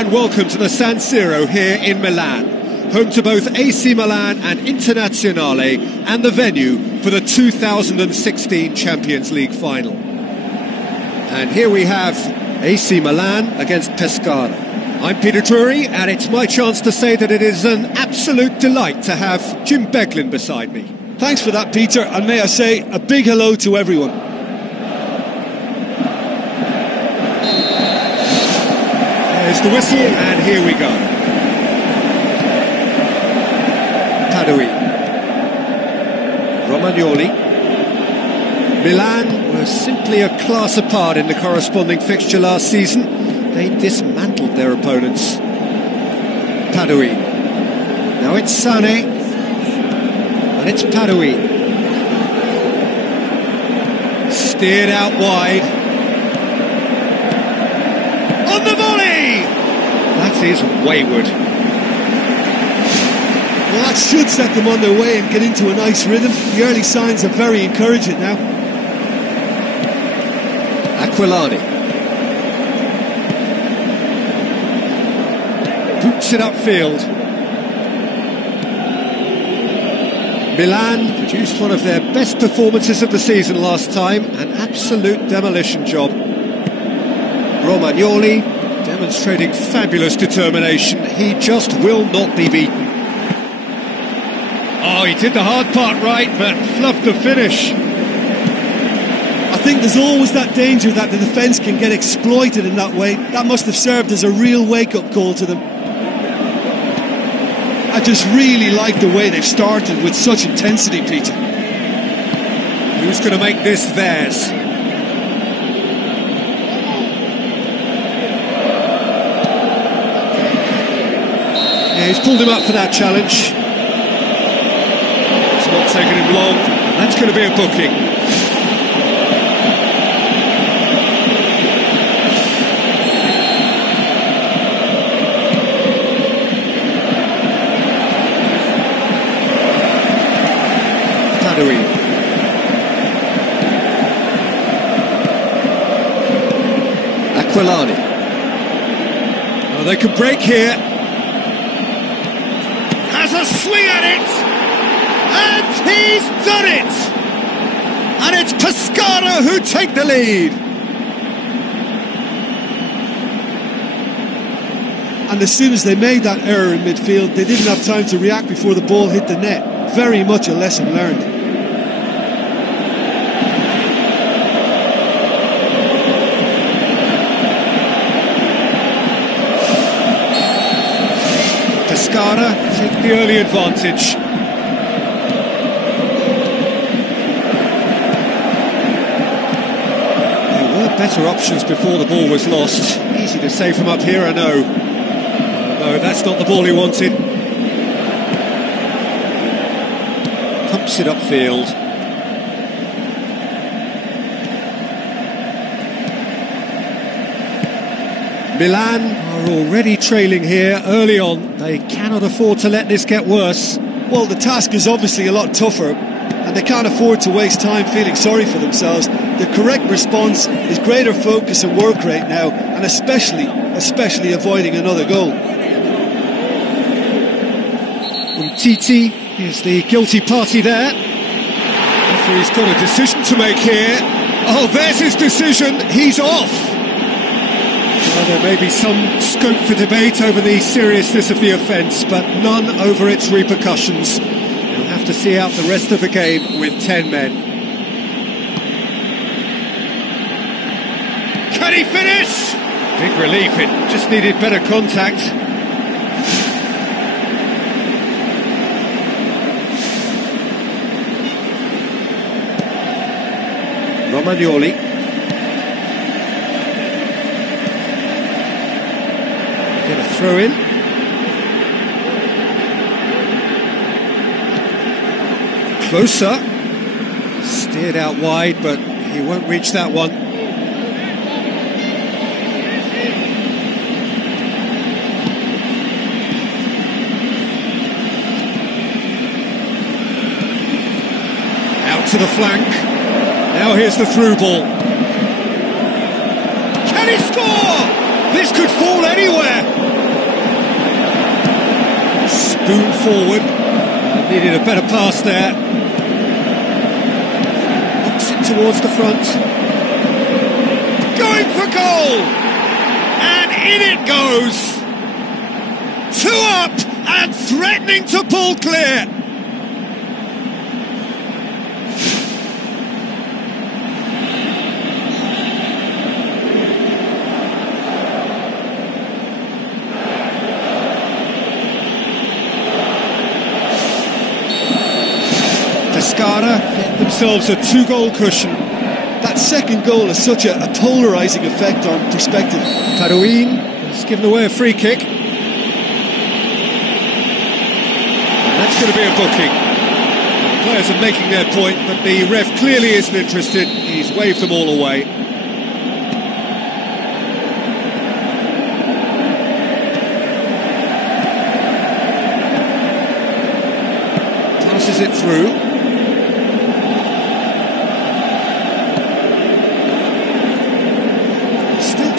and welcome to the San Siro here in Milan, home to both AC Milan and Internazionale, and the venue for the 2016 Champions League final. And here we have AC Milan against Pescara. I'm Peter Drury, and it's my chance to say that it is an absolute delight to have Jim Beglin beside me. Thanks for that, Peter, and may I say a big hello to everyone. There's the whistle, and here we go. Padui. Romagnoli. Milan were simply a class apart in the corresponding fixture last season. They dismantled their opponents. Padui. Now it's Sane. And it's Padui. Steered out wide. On the volley! That is wayward. Well, that should set them on their way and get into a nice rhythm. The early signs are very encouraging now. Aquilani. Boots it upfield. Milan produced one of their best performances of the season last time, an absolute demolition job. Romagnoli demonstrating fabulous determination. He just will not be beaten. Oh, he did the hard part right, but fluffed the finish. I think there's always that danger that the defence can get exploited in that way. That must have served as a real wake-up call to them. I just really like the way they've started with such intensity, Peter. Who's going to make this theirs? Yeah, he's pulled him up for that challenge. It's not taken him long, and that's going to be a booking. Padui. Aquilani. Oh, they can break here. Has a swing at it, and he's done it, and it's Pescara who take the lead. And as soon as they made that error in midfield, they didn't have time to react before the ball hit the net. Very much a lesson learned. Pescara take the early advantage. There were better options before the ball was lost. Easy to say from up here, I know. No, that's not the ball he wanted. Pumps it upfield. Milan are already trailing here early on. They cannot afford to let this get worse. Well, the task is obviously a lot tougher, and they can't afford to waste time feeling sorry for themselves. The correct response is greater focus and work rate now, and especially avoiding another goal. Titi is the guilty party there. Referee's got a decision to make here. Oh, there's his decision. He's off. Well, there may be some scope for debate over the seriousness of the offence, but none over its repercussions. He'll have to see out the rest of the game with 10 men. Can he finish? Big relief, it just needed better contact. Romagnoli. Get a throw in. Closer. Steered out wide, but he won't reach that one. Out to the flank. Now here's the through ball. Can he score? This could fall anywhere. Spoon forward. Needed a better pass there. Knocks it towards the front. Going for goal! And in it goes! 2 up and threatening to pull clear. Pescara get themselves a 2-goal cushion. That second goal has such a polarising effect on perspective. Tarouin has given away a free kick. And that's going to be a booking. The players are making their point, but the ref clearly isn't interested. He's waved them all away. Passes it through.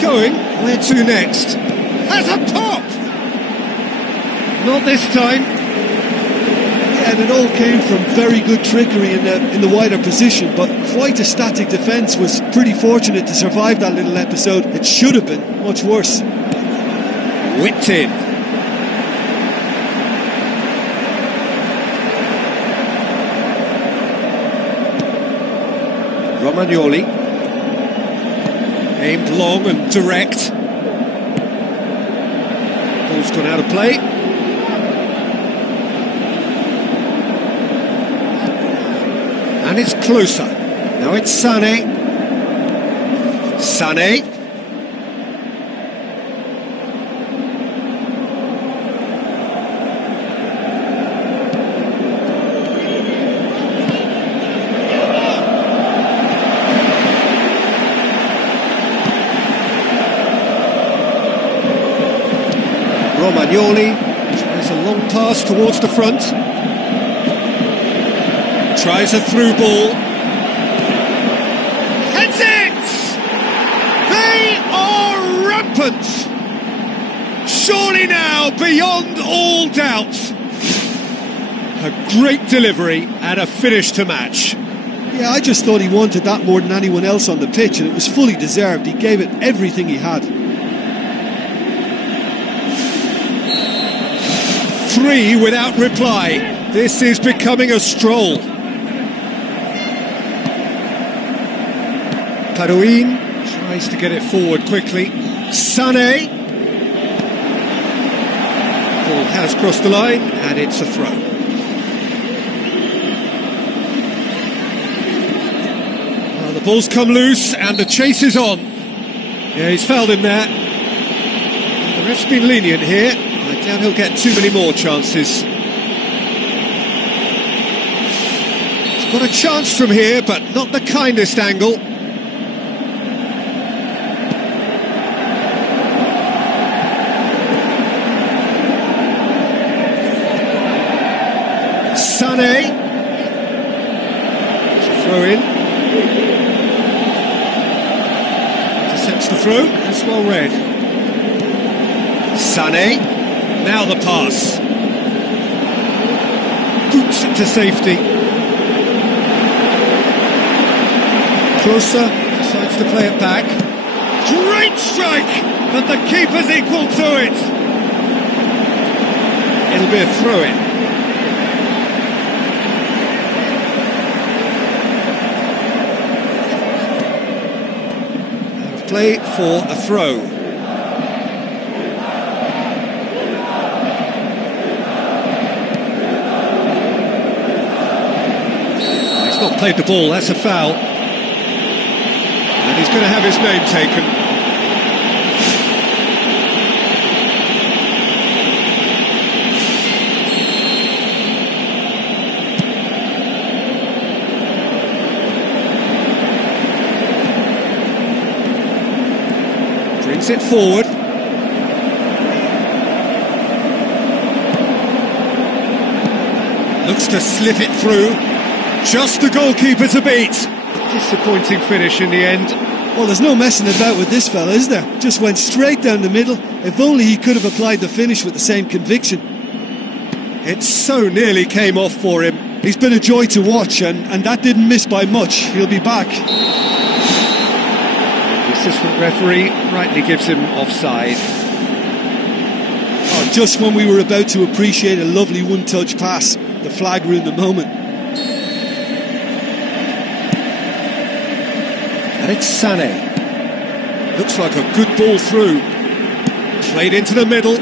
Going, where to next? Has a pop! Not this time. Yeah, and it all came from very good trickery in the wider position, but quite a static defence. Was pretty fortunate to survive that little episode. It should have been much worse. Whipped in. Romagnoli. Aimed long and direct. Ball's gone out of play. And it's closer. Now it's Sané. Sané. Romagnoli tries a long pass towards the front. Tries a through ball. Heads it! They are rampant! Surely now, beyond all doubt. A great delivery and a finish to match. Yeah, I just thought he wanted that more than anyone else on the pitch, and it was fully deserved. He gave it everything he had. 3 without reply. This is becoming a stroll. Tarouin tries to get it forward quickly. Sané. Ball has crossed the line and it's a throw. Well, the ball's come loose and the chase is on. Yeah, he's fouled him there. The ref's been lenient here. I doubt he'll get too many more chances. He's got a chance from here, but not the kindest angle. Sané. It's a throw in. Intercepts the throw. That's well read. Sané. Now the pass. Boots it to safety. Closer, decides to play it back. Great strike, but the keeper's equal to it. It'll be a throw-in. Out of play for a throw. Not played the ball, that's a foul. And he's going to have his name taken. Brings it forward. Looks to slip it through. Just the goalkeeper to beat. Disappointing finish in the end. Well, there's no messing about with this fella, is there? Just went straight down the middle. If only he could have applied the finish with the same conviction. It so nearly came off for him. He's been a joy to watch, and that didn't miss by much. He'll be back. The assistant referee rightly gives him offside. Oh, just when we were about to appreciate a lovely one-touch pass, the flag ruined the moment. And it's Sané. Looks like a good ball through. Played into the middle.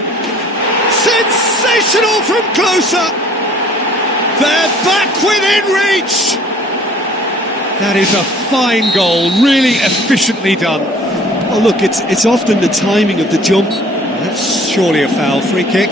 Sensational from closer. They're back within reach. That is a fine goal, really efficiently done. Oh look, it's often the timing of the jump. That's surely a foul. Free kick.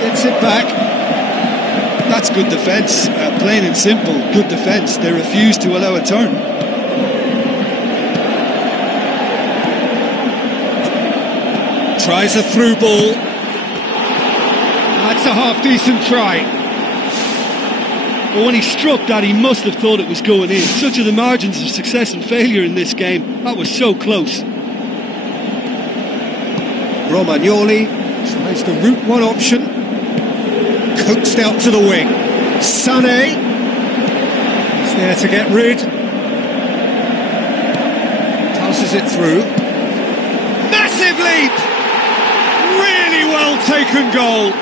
Gets it back. That's good defence, plain and simple, good defence. They refuse to allow a turn. Tries a through ball. That's a half-decent try. But when he struck that, he must have thought it was going in. Such are the margins of success and failure in this game. That was so close. Romagnoli tries the route one option. Coaxed out to the wing. Sané is there to get rid. Passes it through. Massive leap! Really well taken goal.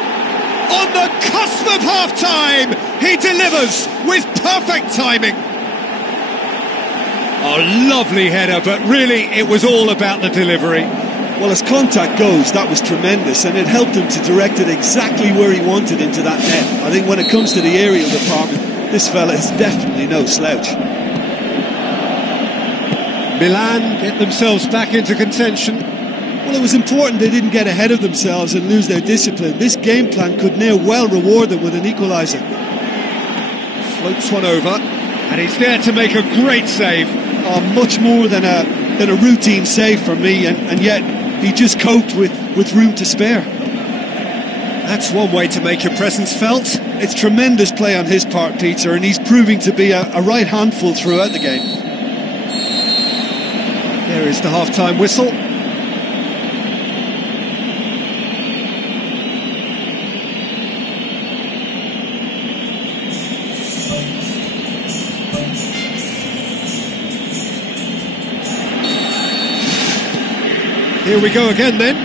On the cusp of half-time, he delivers with perfect timing. A lovely header, but really it was all about the delivery. Well, as contact goes, that was tremendous, and it helped him to direct it exactly where he wanted into that net. I think when it comes to the aerial department, this fella is definitely no slouch. Milan get themselves back into contention. Well, it was important they didn't get ahead of themselves and lose their discipline. This game plan could now well reward them with an equaliser. Floats one over, and he's there to make a great save. Oh, much more than a routine save for me, and yet he just coped with room to spare. That's one way to make your presence felt. It's tremendous play on his part, Peter, and he's proving to be a right handful throughout the game. There is the half-time whistle. Here we go again then.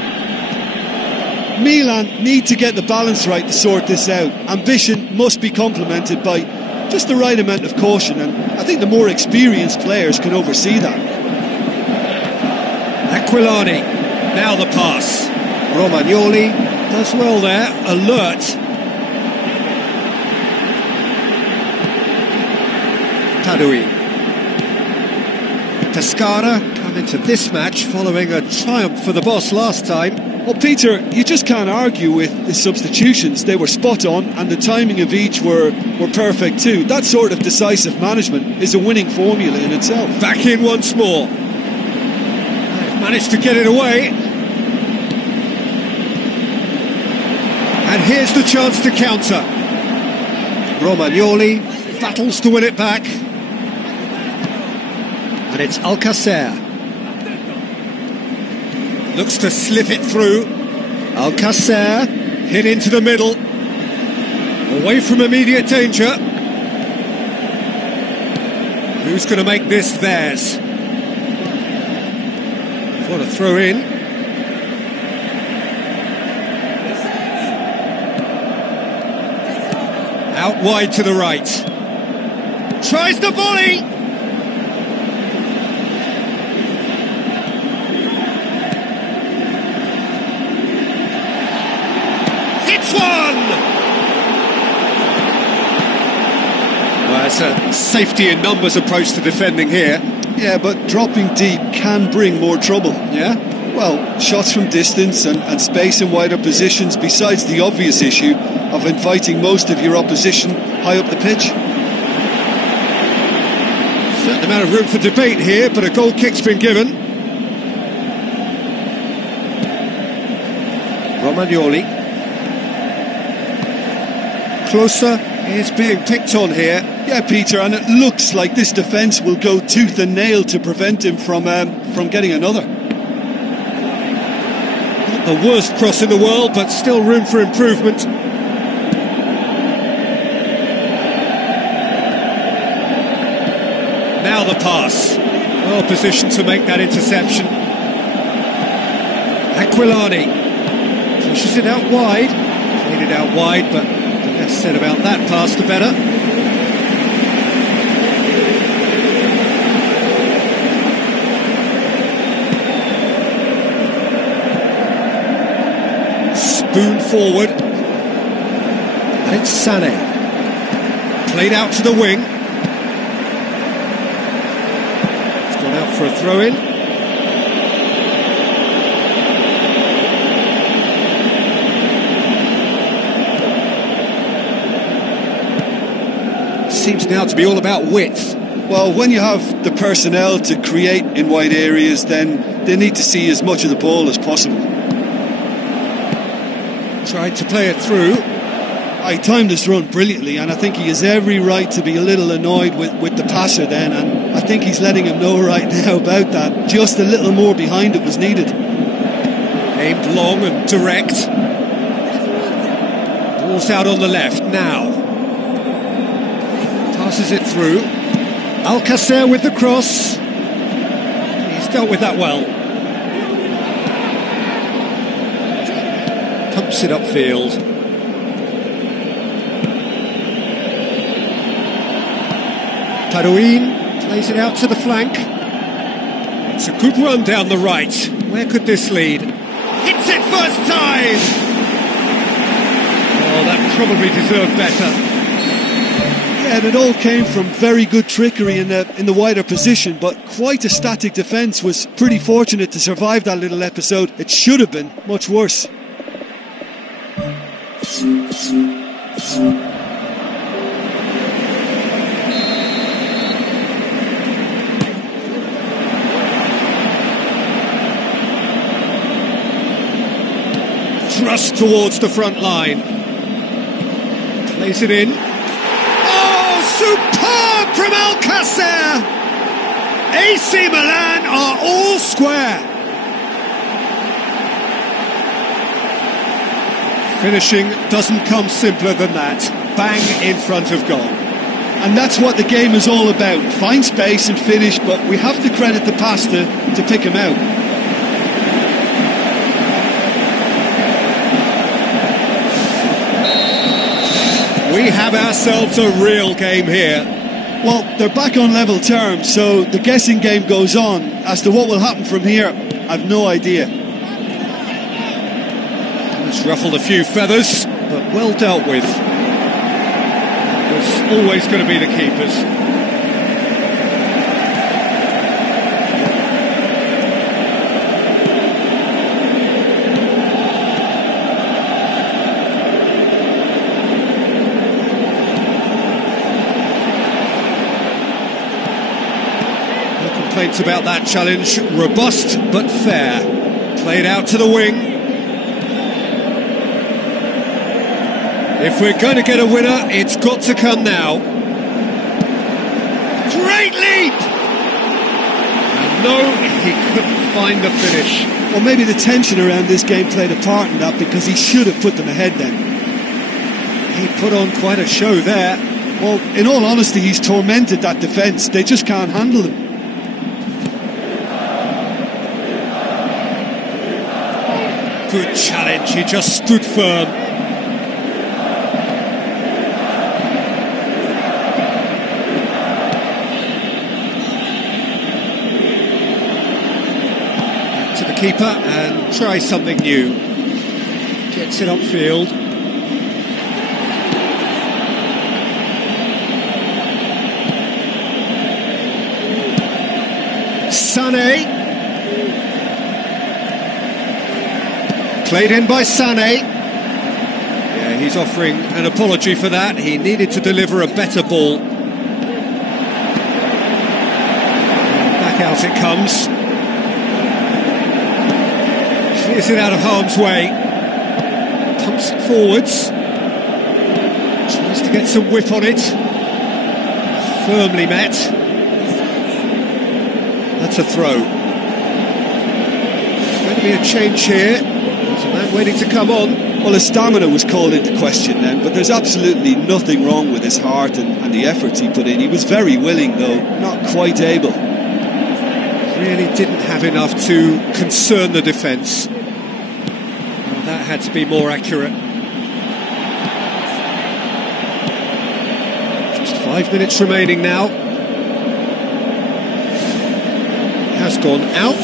Milan need to get the balance right to sort this out. Ambition must be complemented by just the right amount of caution, and I think the more experienced players can oversee that. Aquilani, now the pass. Romagnoli does well there, alert. Tadui. Pescara come into this match following a triumph for the boss last time. Well, Peter, you just can't argue with the substitutions. They were spot on, and the timing of each were perfect too. That sort of decisive management is a winning formula in itself. Back in once more. They've managed to get it away. And here's the chance to counter. Romagnoli battles to win it back. And it's Alcacer. Looks to slip it through. Alcacer hit into the middle. Away from immediate danger. Who's going to make this theirs? What a throw in. Out wide to the right. Tries the volley. Hits one. Well, it's a safety in numbers approach to defending here. Yeah, but dropping deep can bring more trouble. Yeah? Well, shots from distance and space in wider positions, besides the obvious issue of inviting most of your opposition high up the pitch. Certain amount of room for debate here, but a goal kick's been given. Romagnoli. closer is being picked on here. Yeah, Peter, and it looks like this defence will go tooth and nail to prevent him from getting another. Not the worst cross in the world, but still room for improvement. Now the pass. Well positioned to make that interception. Aquilani pushes it out wide. Played it out wide, but the less said about that pass, the better. Spoon forward. And it's Sané. Played out to the wing. It's gone out for a throw-in. Seems now to be all about width. Well, when you have the personnel to create in wide areas, then they need to see as much of the ball as possible. Tried to play it through. He timed his run brilliantly, and I think he has every right to be a little annoyed with the passer then, and I think he's letting him know right now about that. Just a little more behind it was needed. Aimed long and direct. Ball's out on the left now. Passes it through. Alcacer with the cross. He's dealt with that well. Pumps it upfield. Parouin plays it out to the flank. It's a good run down the right. Where could this lead? Hits it first time! Oh, that probably deserved better. Yeah, and it all came from very good trickery in the wider position, but quite a static defence. Was pretty fortunate to survive that little episode. It should have been much worse. Thrust towards the front line. Plays it in. Superb from Alcacer! AC Milan are all square. Finishing doesn't come simpler than that. Bang in front of goal. And that's what the game is all about. Find space and finish, but we have to credit the pass to pick him out. We have ourselves a real game here. Well, they're back on level terms, so the guessing game goes on. As to what will happen from here, I've no idea. It's ruffled a few feathers, but well dealt with. It's always going to be the keepers. Complaints about that challenge. Robust but fair. Played out to the wing. If we're going to get a winner, it's got to come now. Great leap! And no, he couldn't find the finish. Well, maybe the tension around this game played a part in that, because he should have put them ahead then. He put on quite a show there. Well, in all honesty, he's tormented that defence. They just can't handle him. Good challenge, he just stood firm. Back to the keeper and try something new. Gets it upfield. Sané. Played in by Sané. Yeah, he's offering an apology for that. He needed to deliver a better ball. Back out it comes. Clears it out of harm's way. Pumps it forwards. to get some whip on it. Firmly met. That's a throw. There's going to be a change here. There's a man waiting to come on. Well, his stamina was called into question then, but there's absolutely nothing wrong with his heart and the efforts he put in. He was very willing, though, not quite able. Really didn't have enough to concern the defence. Well, that had to be more accurate. Just 5 minutes remaining now. Has gone out.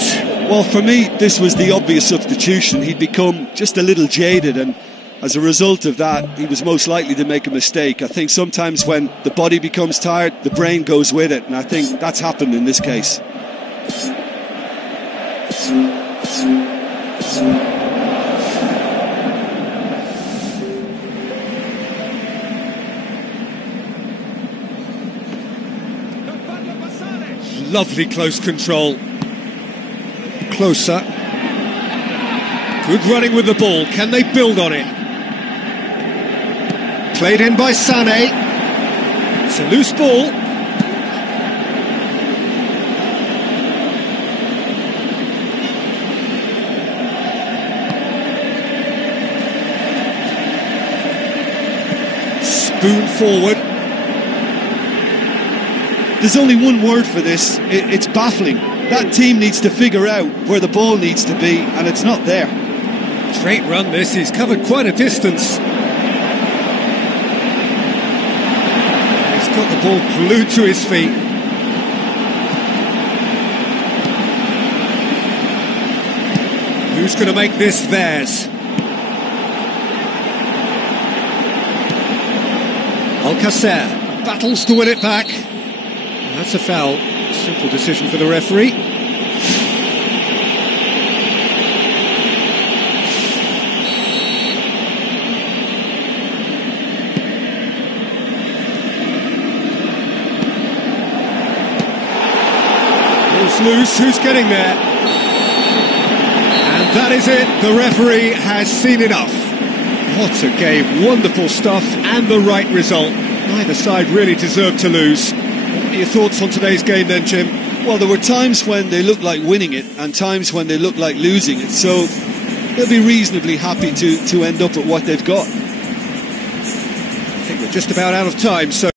Well, for me, this was the obvious substitution. He'd become just a little jaded, and as a result of that, he was most likely to make a mistake. I think sometimes when the body becomes tired, the brain goes with it, and I think that's happened in this case. Lovely close control. Closer. Good running with the ball. Can they build on it? Played in by Sané. It's a loose ball. Spoon forward. There's only one word for this. It's baffling. That team needs to figure out where the ball needs to be, and it's not there. Great run this. He's covered quite a distance. He's got the ball glued to his feet. Who's going to make this theirs? Alcacer battles to win it back. That's a foul. Simple decision for the referee. Ball's loose. Who's getting there? And that is it. The referee has seen enough. What a game. Wonderful stuff and the right result. Neither side really deserved to lose. What are your thoughts on today's game then, Jim? Well, there were times when they looked like winning it and times when they looked like losing it, so they'll be reasonably happy to end up at what they've got. I think we're just about out of time, so